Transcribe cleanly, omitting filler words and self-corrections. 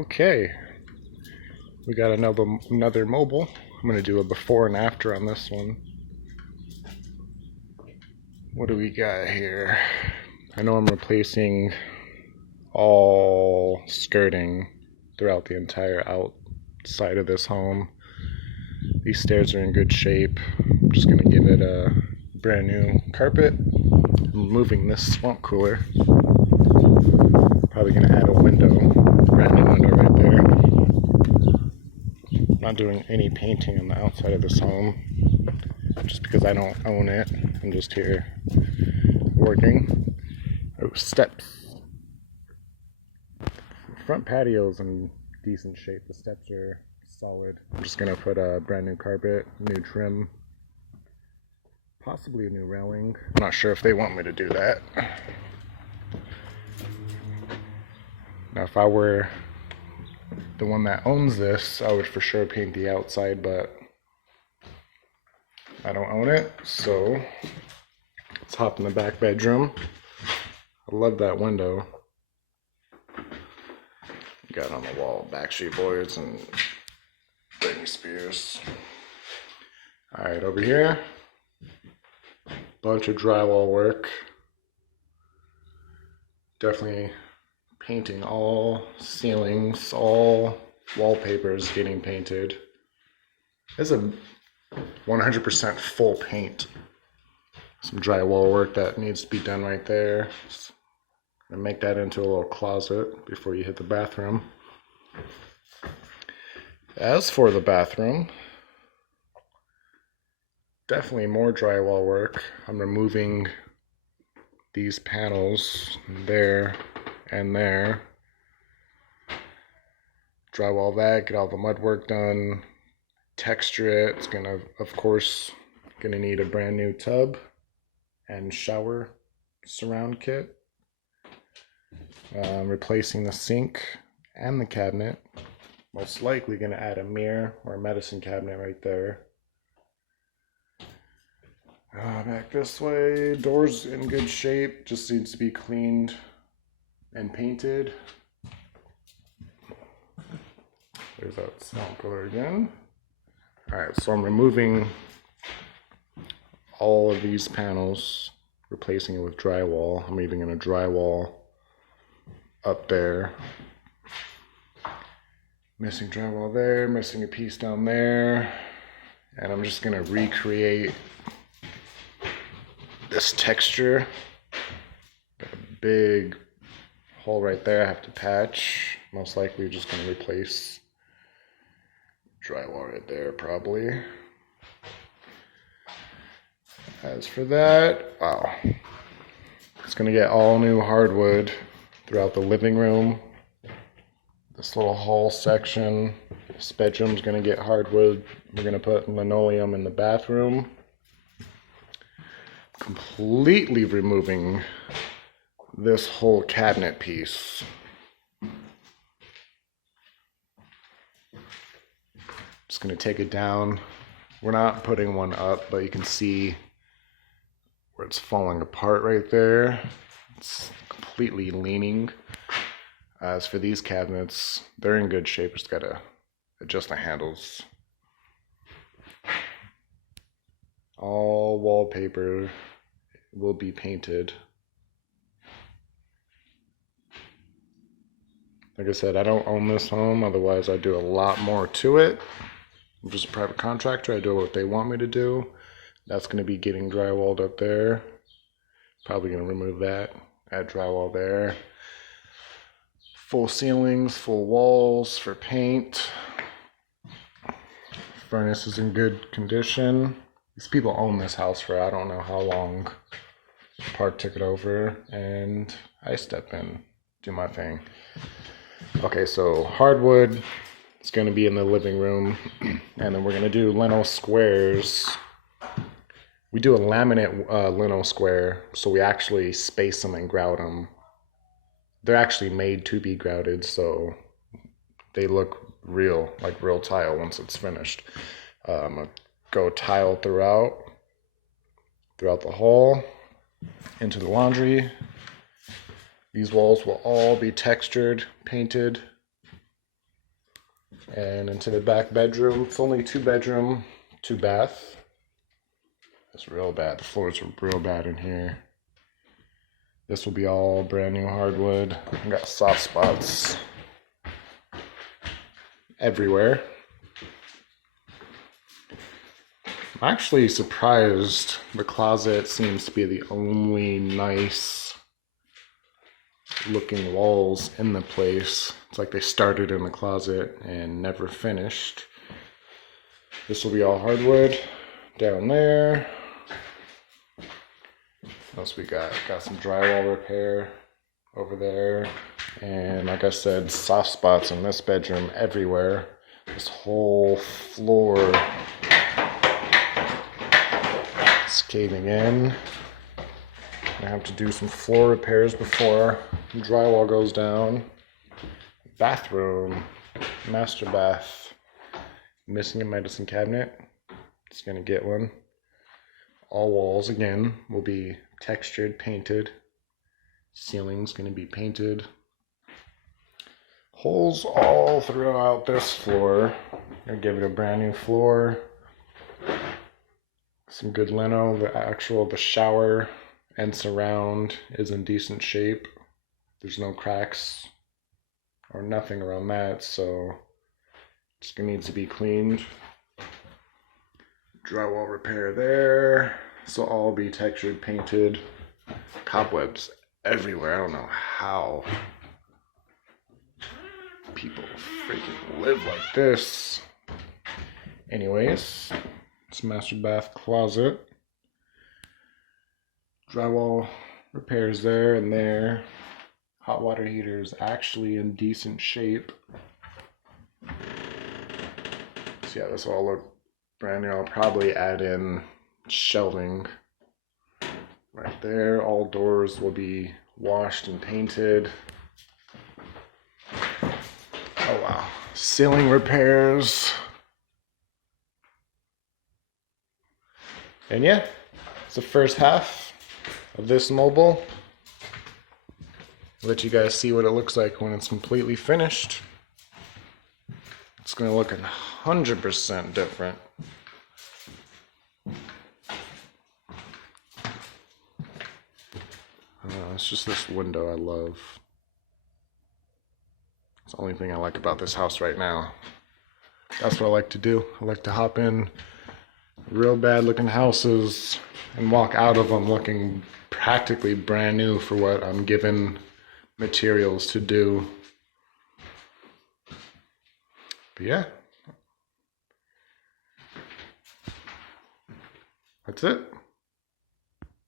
Okay, we got another mobile. I'm gonna do a before and after on this one. What do we got here? I know I'm replacing all skirting throughout the entire outside of this home. These stairs are in good shape. I'm just gonna give it a brand new carpet. I'm moving this swamp cooler. Probably gonna add a window, brand new window right there. Not doing any painting on the outside of this home, just because I don't own it. I'm just here working. Oh, steps. Front patio's in decent shape. The steps are solid. I'm just gonna put a brand new carpet, new trim, possibly a new railing. I'm not sure if they want me to do that. Now, if I were the one that owns this, I would for sure paint the outside, but I don't own it, so let's hop in the back bedroom. I love that window. Got on the wall Backstreet Boys and Britney Spears. Alright, over here, bunch of drywall work. Definitely painting all ceilings, all wallpapers getting painted. This is a 100% full paint. Some drywall work that needs to be done right there. And make that into a little closet before you hit the bathroom. As for the bathroom, definitely more drywall work. I'm removing these panels there and there. Drywall that, get all the mud work done, texture it. It's gonna, of course, gonna need a brand new tub and shower surround kit. Replacing the sink and the cabinet. Most likely gonna add a mirror or a medicine cabinet right there. Back this way, doors in good shape, just needs to be cleaned and painted. There's that swamp color again. Alright, so I'm removing all of these panels, replacing it with drywall. I'm even gonna drywall up there. Missing drywall there, missing a piece down there. And I'm just gonna recreate this texture. Got a big hole right there I have to patch. Most likely just gonna replace drywall right there probably. As for that, wow. It's gonna get all new hardwood throughout the living room. This little hall section. This bedroom's gonna get hardwood. We're gonna put linoleum in the bathroom. Completely removing this whole cabinet piece. Just gonna take it down. We're not putting one up, but you can see where it's falling apart right there. It's completely leaning. As for these cabinets, they're in good shape. Just gotta adjust the handles. All wallpaper will be painted. Like I said, I don't own this home, otherwise I'd do a lot more to it. I'm just a private contractor. I do what they want me to do. That's going to be getting drywalled up there. Probably going to remove that, add drywall there. Full ceilings, full walls for paint. Furnace is in good condition. These people own this house for I don't know how long. Park took it over and I step in, do my thing. Okay, so hardwood is going to be in the living room, and then we're going to do lino squares. We do a laminate lino square, so we actually space them and grout them. They're actually made to be grouted, so they look real, like real tile once it's finished. I'm going to go tile throughout the hall, into the laundry. These walls will all be textured, painted. And into the back bedroom. It's only 2-bedroom, 2-bath. It's real bad. The floors are real bad in here. This will be all brand new hardwood. I got soft spots everywhere. I'm actually surprised the closet seems to be the only nice looking walls in the place. It's like they started in the closet and never finished. This will be all hardwood down there. What else we got? Got some drywall repair over there. And like I said, soft spots in this bedroom everywhere. This whole floor is caving in. I have to do some floor repairs before drywall goes down. Bathroom, master bath. Missing a medicine cabinet. Just gonna get one. All walls again will be textured, painted. Ceiling's gonna be painted. Holes all throughout this floor. Gonna give it a brand new floor. Some good lino. The shower and surround is in decent shape. There's no cracks or nothing around that, so it's gonna need to be cleaned. Drywall repair there. So all be textured, painted. Cobwebs everywhere. I don't know how people freaking live like this. Anyways, it's master bath closet. Drywall repairs there and there. Hot water heater is actually in decent shape. So yeah, this will all look brand new. I'll probably add in shelving right there. All doors will be washed and painted. Oh wow. Ceiling repairs. And yeah, it's the first half of this mobile. I'll let you guys see what it looks like when it's completely finished. It's gonna look 100% different. It's just this window I love. It's the only thing I like about this house right now. That's what I like to do. I like to hop in real bad looking houses and walk out of them looking practically brand new for what I'm given materials to do. But yeah, that's it.